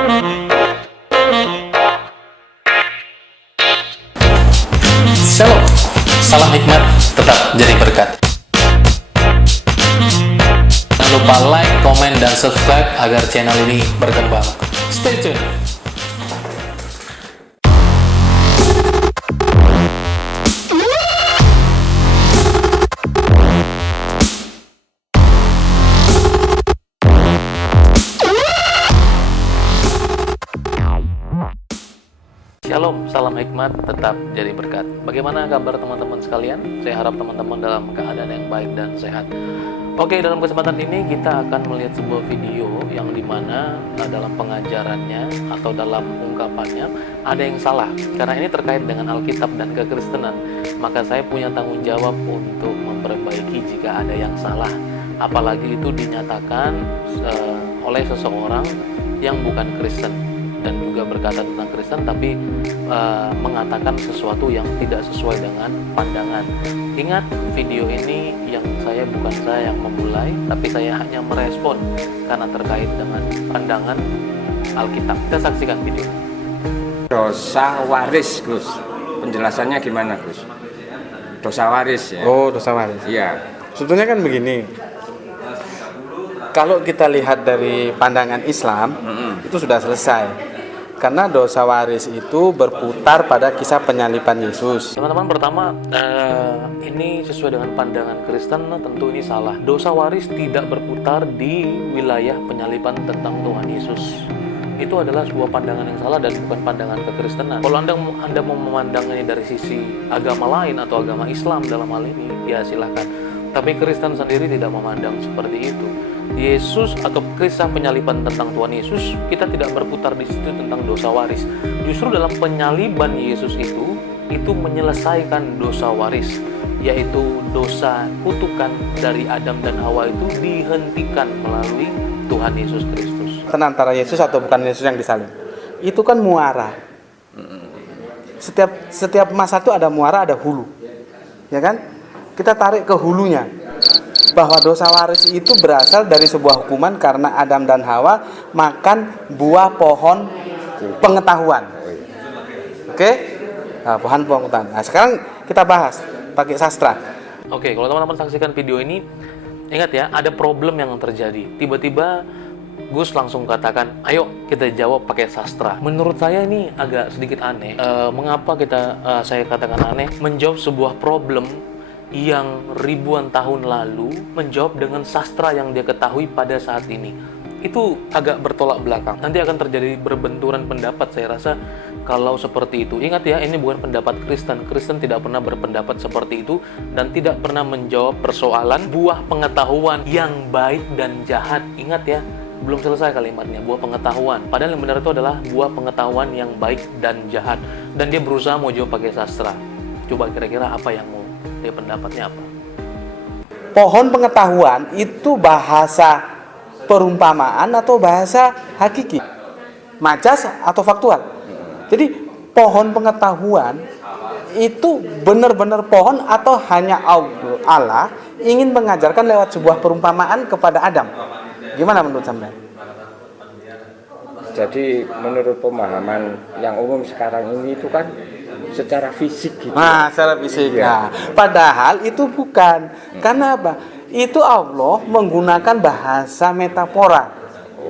Shalom, salam hikmat, tetap jadi berkat. Jangan lupa like, komen, dan subscribe agar channel ini berkembang. Stay tune. Shalom, salam hikmat, tetap jadi berkat. Bagaimana kabar teman-teman sekalian? Saya harap teman-teman dalam keadaan yang baik dan sehat. Oke, dalam kesempatan ini kita akan melihat sebuah video yang dimana dalam pengajarannya atau dalam ungkapannya ada yang salah. Karena ini terkait dengan Alkitab dan kekristenan, maka saya punya tanggung jawab untuk memperbaiki jika ada yang salah. Apalagi itu dinyatakan oleh seseorang yang bukan Kristen dan juga berkata tentang Kristen tapi mengatakan sesuatu yang tidak sesuai dengan pandangan. Ingat, video ini bukan saya yang memulai, tapi saya hanya merespon karena terkait dengan pandangan Alkitab. Kita saksikan video. Dosa waris, Gus. Penjelasannya gimana, Gus? Dosa waris ya. Oh, dosa waris. Iya. Sebetulnya kan begini. Kalau kita lihat dari pandangan Islam, itu sudah selesai. Karena dosa waris itu berputar pada kisah penyaliban Yesus. Teman-teman, pertama, ini sesuai dengan pandangan Kristen, tentu ini salah. Dosa waris tidak berputar di wilayah penyaliban tentang Tuhan Yesus. Itu adalah sebuah pandangan yang salah dan bukan pandangan kekristenan. Kalau Anda mau memandang ini dari sisi agama lain atau agama Islam dalam hal ini, ya silahkan. Tapi Kristen sendiri tidak memandang seperti itu. Yesus atau kisah penyaliban tentang Tuhan Yesus, kita tidak berputar di situ tentang dosa waris. Justru dalam penyaliban Yesus itu menyelesaikan dosa waris, yaitu dosa kutukan dari Adam dan Hawa itu dihentikan melalui Tuhan Yesus Kristus. Antara Yesus atau bukan Yesus yang disalib, itu kan muara. Setiap masa itu ada muara, ada hulu, ya kan? Kita tarik ke hulunya, bahwa dosa waris itu berasal dari sebuah hukuman karena Adam dan Hawa makan buah pohon pengetahuan. Oke? Nah, pohon pengetahuan. Nah, sekarang kita bahas pakai sastra. Oke, kalau teman-teman saksikan video ini, ingat ya, ada problem yang terjadi. Tiba-tiba Gus langsung katakan, ayo kita jawab pakai sastra. Menurut saya ini agak sedikit aneh. Mengapa saya katakan aneh? Menjawab sebuah problem yang ribuan tahun lalu menjawab dengan sastra yang dia ketahui pada saat ini, itu agak bertolak belakang. Nanti akan terjadi berbenturan pendapat, saya rasa, kalau seperti itu. Ingat ya, ini bukan pendapat Kristen. Kristen tidak pernah berpendapat seperti itu dan tidak pernah menjawab persoalan buah pengetahuan yang baik dan jahat. Ingat ya, belum selesai kalimatnya, buah pengetahuan. Padahal yang benar itu adalah buah pengetahuan yang baik dan jahat. Dan dia berusaha mau jawab pakai sastra. Coba kira-kira apa yang mau dia pendapatnya apa? Pohon pengetahuan itu bahasa perumpamaan atau bahasa hakiki, majas atau faktual. Jadi pohon pengetahuan itu benar-benar pohon atau hanya Allah ingin mengajarkan lewat sebuah perumpamaan kepada Adam. Gimana menurut sampean? Jadi menurut pemahaman yang umum sekarang ini itu kan secara fisik gitu. Nah, secara fisik. Iya. Nah, padahal itu bukan. Karena apa? Itu Allah menggunakan bahasa metafora,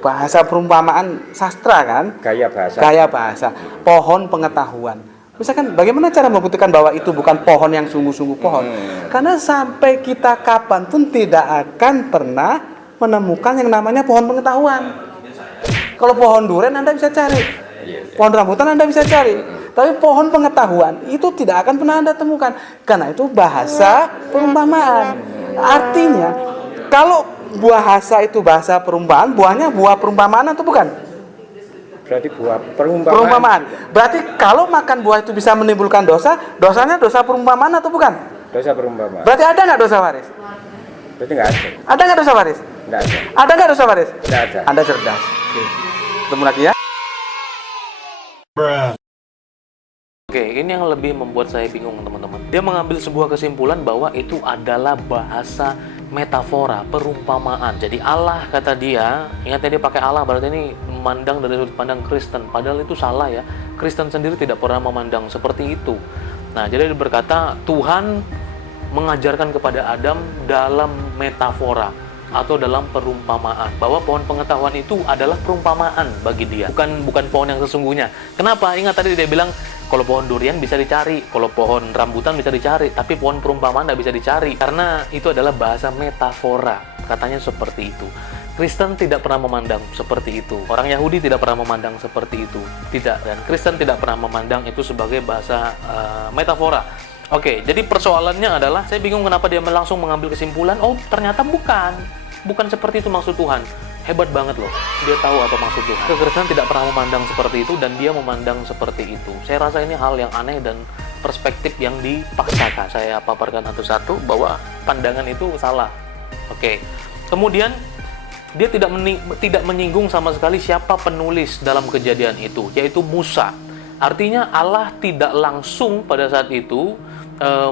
bahasa perumpamaan sastra kan? Gaya bahasa. Gaya bahasa. Pohon pengetahuan. Misalkan bagaimana cara membuktikan bahwa itu bukan pohon yang sungguh-sungguh pohon? Karena sampai kita kapanpun tidak akan pernah menemukan yang namanya pohon pengetahuan. Kalau pohon durian Anda bisa cari, pohon rambutan Anda bisa cari. Tapi pohon pengetahuan itu tidak akan pernah Anda temukan. Karena itu bahasa perumpamaan. Artinya, kalau bahasa itu bahasa perumpamaan, buahnya buah perumpamaan atau bukan? Berarti buah perumpamaan. Perumpamaan. Berarti kalau makan buah itu bisa menimbulkan dosa, dosanya dosa perumpamaan atau bukan? Dosa perumpamaan. Berarti ada nggak dosa waris? Berarti nggak ada. Ada nggak dosa waris? Nggak ada. Ada nggak dosa waris? Nggak ada. Anda cerdas. Oke. Ketemu lagi ya. Oke, ini yang lebih membuat saya bingung, teman-teman. Dia mengambil sebuah kesimpulan bahwa itu adalah bahasa metafora, perumpamaan. Jadi Allah, kata dia, ingatnya dia pakai Allah, berarti ini memandang dari sudut pandang Kristen. Padahal itu salah ya. Kristen sendiri tidak pernah memandang seperti itu. Nah, jadi dia berkata, Tuhan mengajarkan kepada Adam dalam metafora atau dalam perumpamaan, bahwa pohon pengetahuan itu adalah perumpamaan bagi dia, bukan pohon yang sesungguhnya. Kenapa? Ingat tadi dia bilang kalau pohon durian bisa dicari, kalau pohon rambutan bisa dicari, tapi pohon perumpamaan tidak bisa dicari karena itu adalah bahasa metafora, katanya seperti itu. Kristen tidak pernah memandang seperti itu, orang Yahudi tidak pernah memandang seperti itu, tidak, dan Kristen tidak pernah memandang itu sebagai bahasa metafora. Oke, jadi persoalannya adalah saya bingung kenapa dia langsung mengambil kesimpulan, oh ternyata bukan seperti itu maksud Tuhan. Hebat banget loh, dia tahu apa maksud Tuhan. Kekristenan tidak pernah memandang seperti itu dan dia memandang seperti itu. Saya rasa ini hal yang aneh dan perspektif yang dipaksakan. Saya paparkan satu-satu bahwa pandangan itu salah. Oke. Kemudian dia tidak menyinggung sama sekali siapa penulis dalam kejadian itu, yaitu Musa. Artinya Allah tidak langsung pada saat itu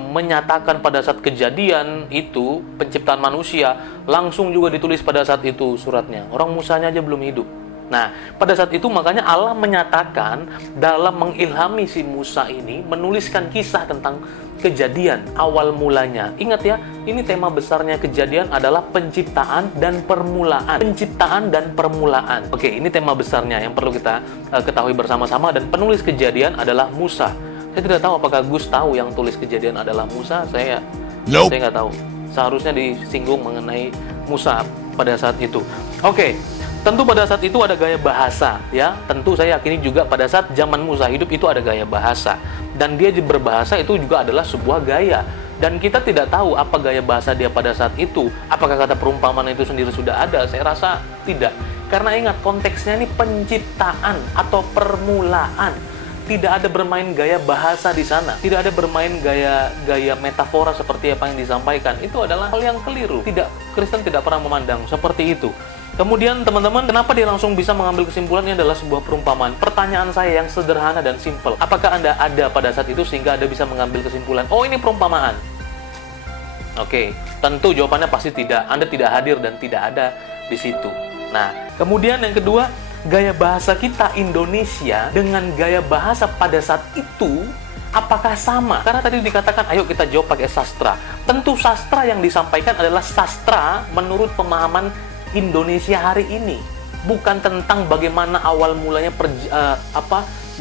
menyatakan pada saat kejadian itu penciptaan manusia, langsung juga ditulis pada saat itu suratnya. Orang Musanya aja belum hidup. Nah, pada saat itu makanya Allah menyatakan dalam mengilhami si Musa ini menuliskan kisah tentang kejadian awal mulanya. Ingat ya, ini tema besarnya kejadian adalah penciptaan dan permulaan. Penciptaan dan permulaan. Oke, ini tema besarnya yang perlu kita ketahui bersama-sama, dan penulis kejadian adalah Musa. Saya tidak tahu apakah Gus tahu yang tulis kejadian adalah Musa. Saya nggak tahu. Seharusnya disinggung mengenai Musa pada saat itu. Oke, tentu pada saat itu ada gaya bahasa, ya. Tentu saya yakini juga pada saat zaman Musa hidup itu ada gaya bahasa, dan dia berbahasa itu juga adalah sebuah gaya. Dan kita tidak tahu apa gaya bahasa dia pada saat itu. Apakah kata perumpamaan itu sendiri sudah ada? Saya rasa tidak. Karena ingat konteksnya ini penciptaan atau permulaan. Tidak ada bermain gaya bahasa di sana. Tidak ada bermain gaya metafora seperti apa yang disampaikan. Itu adalah hal yang keliru. Kristen tidak pernah memandang seperti itu. Kemudian teman-teman, kenapa dia langsung bisa mengambil kesimpulan ini adalah sebuah perumpamaan? Pertanyaan saya yang sederhana dan simpel. Apakah Anda ada pada saat itu sehingga Anda bisa mengambil kesimpulan, oh ini perumpamaan? Oke, tentu jawabannya pasti tidak. Anda tidak hadir dan tidak ada di situ. Nah, kemudian yang kedua, gaya bahasa kita Indonesia dengan gaya bahasa pada saat itu apakah sama? Karena tadi dikatakan, ayo kita jawab pakai sastra. Tentu sastra yang disampaikan adalah sastra menurut pemahaman Indonesia hari ini, bukan tentang bagaimana awal mulanya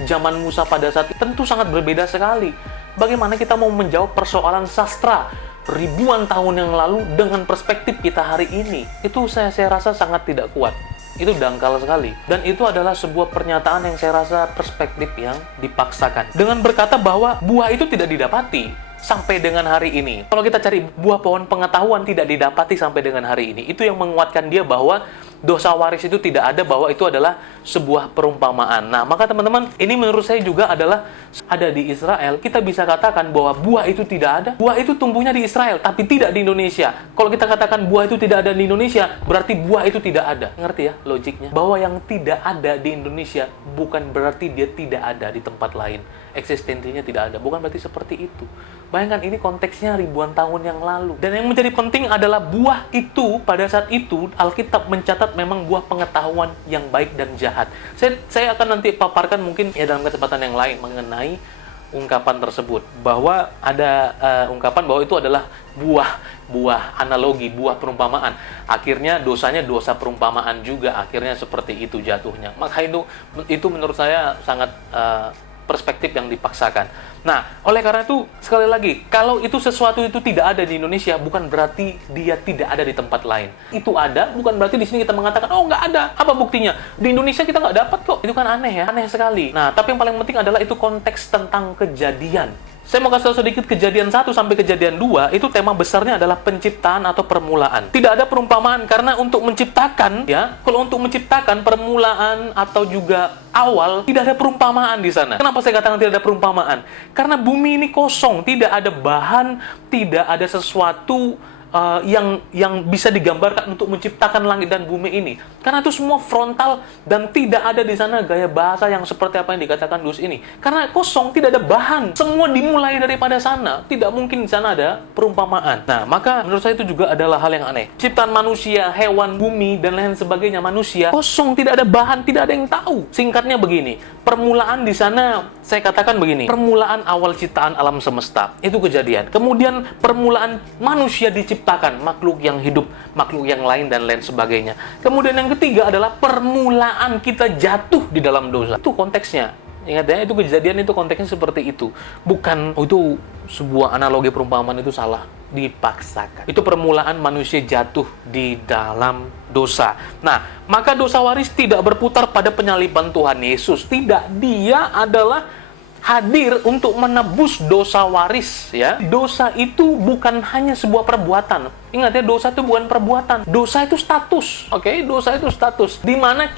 zaman Musa pada saat itu. Tentu sangat berbeda sekali. Bagaimana kita mau menjawab persoalan sastra ribuan tahun yang lalu dengan perspektif kita hari ini? Itu saya rasa sangat tidak kuat. Itu dangkal sekali. Dan itu adalah sebuah pernyataan yang saya rasa perspektif yang dipaksakan. Dengan berkata bahwa buah itu tidak didapati sampai dengan hari ini. Kalau kita cari buah pohon pengetahuan tidak didapati sampai dengan hari ini. Itu yang menguatkan dia bahwa dosa waris itu tidak ada, bahwa itu adalah sebuah perumpamaan. Nah, maka teman-teman, ini menurut saya juga adalah ada di Israel. Kita bisa katakan bahwa buah itu tidak ada. Buah itu tumbuhnya di Israel, tapi tidak di Indonesia. Kalau kita katakan buah itu tidak ada di Indonesia, berarti buah itu tidak ada. Ngerti ya logiknya? Bahwa yang tidak ada di Indonesia bukan berarti dia tidak ada di tempat lain. Eksistensinya tidak ada. Bukan berarti seperti itu. Bayangkan, ini konteksnya ribuan tahun yang lalu. Dan yang menjadi penting adalah buah itu, pada saat itu, Alkitab mencatat memang buah pengetahuan yang baik dan jahat. Saya akan nanti paparkan mungkin ya dalam kesempatan yang lain mengenai ungkapan tersebut. Bahwa ada ungkapan bahwa itu adalah buah analogi, buah perumpamaan. Akhirnya dosanya dosa perumpamaan juga. Akhirnya seperti itu jatuhnya. Maka itu menurut saya sangat perspektif yang dipaksakan. Nah, oleh karena itu, sekali lagi, kalau itu sesuatu itu tidak ada di Indonesia, bukan berarti dia tidak ada di tempat lain. Itu ada, bukan berarti di sini kita mengatakan, oh nggak ada. Apa buktinya? Di Indonesia kita nggak dapat kok. Itu kan aneh ya, aneh sekali. Nah, tapi yang paling penting adalah itu konteks tentang kejadian. Saya mau kasih tahu sedikit kejadian 1 sampai kejadian 2, itu tema besarnya adalah penciptaan atau permulaan. Tidak ada perumpamaan, karena untuk menciptakan, ya, kalau untuk menciptakan permulaan atau juga awal, tidak ada perumpamaan di sana. Kenapa saya katakan tidak ada perumpamaan? Karena bumi ini kosong, tidak ada bahan, tidak ada sesuatu yang bisa digambarkan untuk menciptakan langit dan bumi ini. Karena itu semua frontal dan tidak ada di sana gaya bahasa yang seperti apa yang dikatakan Dus ini. Karena kosong, tidak ada bahan. Semua dimulai daripada sana. Tidak mungkin di sana ada perumpamaan. Nah, maka menurut saya itu juga adalah hal yang aneh. Ciptaan manusia, hewan, bumi, dan lain sebagainya manusia, kosong, tidak ada bahan, tidak ada yang tahu. Singkatnya begini, permulaan di sana, saya katakan begini, permulaan awal ciptaan alam semesta, itu kejadian. Kemudian permulaan manusia diciptakan, makhluk yang hidup, makhluk yang lain, dan lain sebagainya. Kemudian yang ketiga adalah permulaan kita jatuh di dalam dosa. Itu konteksnya. Ingat ya, itu kejadian, itu konteksnya seperti itu. Bukan, itu sebuah analogi perumpamaan itu salah, dipaksakan. Itu permulaan manusia jatuh di dalam dosa. Nah, maka dosa waris tidak berputar pada penyaliban Tuhan Yesus. Tidak, dia adalah hadir untuk menebus dosa waris, ya. Dosa itu bukan hanya sebuah perbuatan. Ingat ya, dosa itu bukan perbuatan. Dosa itu status. Oke, dosa itu status. Di mana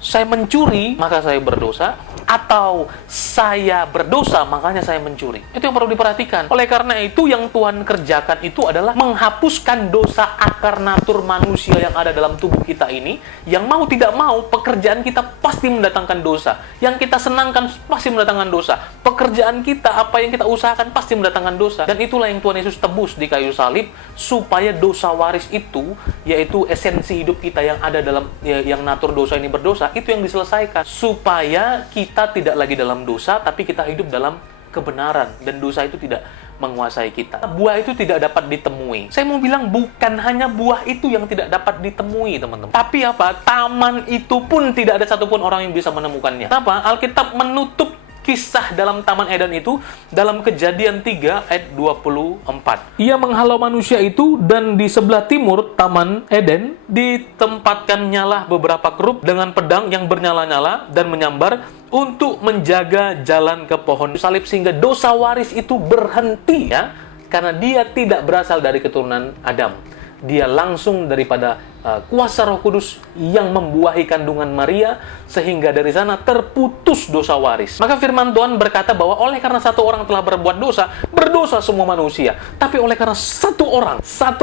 saya mencuri, maka saya berdosa, atau saya berdosa, makanya saya mencuri. Itu yang perlu diperhatikan. Oleh karena itu, yang Tuhan kerjakan itu adalah menghapuskan dosa akar natur manusia yang ada dalam tubuh kita ini. Yang mau tidak mau, pekerjaan kita pasti mendatangkan dosa. Yang kita senangkan pasti mendatangkan dosa. Pekerjaan kita, apa yang kita usahakan pasti mendatangkan dosa. Dan itulah yang Tuhan Yesus tebus di kayu salib, supaya dosa waris itu, yaitu esensi hidup kita yang ada dalam, yang natur dosa ini berdosa, itu yang diselesaikan. Supaya kita tidak lagi dalam dosa, tapi kita hidup dalam kebenaran. Dan dosa itu tidak menguasai kita. Buah itu tidak dapat ditemui. Saya mau bilang, bukan hanya buah itu yang tidak dapat ditemui, teman-teman. Tapi apa? Taman itu pun tidak ada satupun orang yang bisa menemukannya. Kenapa? Alkitab menutup kisah dalam Taman Eden itu dalam Kejadian 3 ayat 24. Ia menghalau manusia itu, dan di sebelah timur Taman Eden ditempatkan nyala beberapa kerub dengan pedang yang bernyala-nyala dan menyambar untuk menjaga jalan ke pohon salib, sehingga dosa waris itu berhenti, ya, karena dia tidak berasal dari keturunan Adam. Dia langsung daripada kuasa Roh Kudus yang membuahi kandungan Maria, sehingga dari sana terputus dosa waris. Maka firman Tuhan berkata bahwa oleh karena satu orang telah berbuat dosa, berdosa semua manusia. Tapi oleh karena satu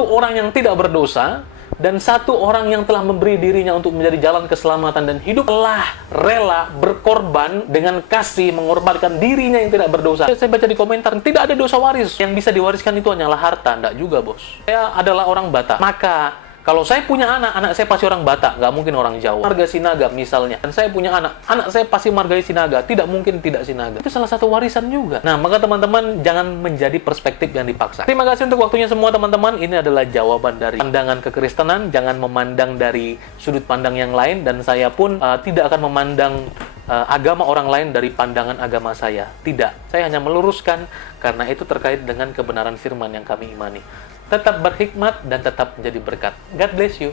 orang yang tidak berdosa, dan satu orang yang telah memberi dirinya untuk menjadi jalan keselamatan dan hidup, telah rela berkorban dengan kasih, mengorbankan dirinya yang tidak berdosa. Saya baca di komentar, tidak ada dosa waris. Yang bisa diwariskan itu hanyalah harta. Enggak juga, bos. Saya adalah orang Batak. Maka kalau saya punya anak saya pasti orang Batak, nggak mungkin orang Jawa. Marga Sinaga misalnya. Dan saya punya anak saya pasti marga Sinaga, tidak mungkin tidak Sinaga. Itu salah satu warisan juga. Nah, maka teman-teman jangan menjadi perspektif yang dipaksa. Terima kasih untuk waktunya semua, teman-teman. Ini adalah jawaban dari pandangan kekristenan. Jangan memandang dari sudut pandang yang lain, dan saya pun tidak akan memandang agama orang lain dari pandangan agama saya. Tidak. Saya hanya meluruskan karena itu terkait dengan kebenaran firman yang kami imani. Tetap berhikmat dan tetap menjadi berkat. God bless you.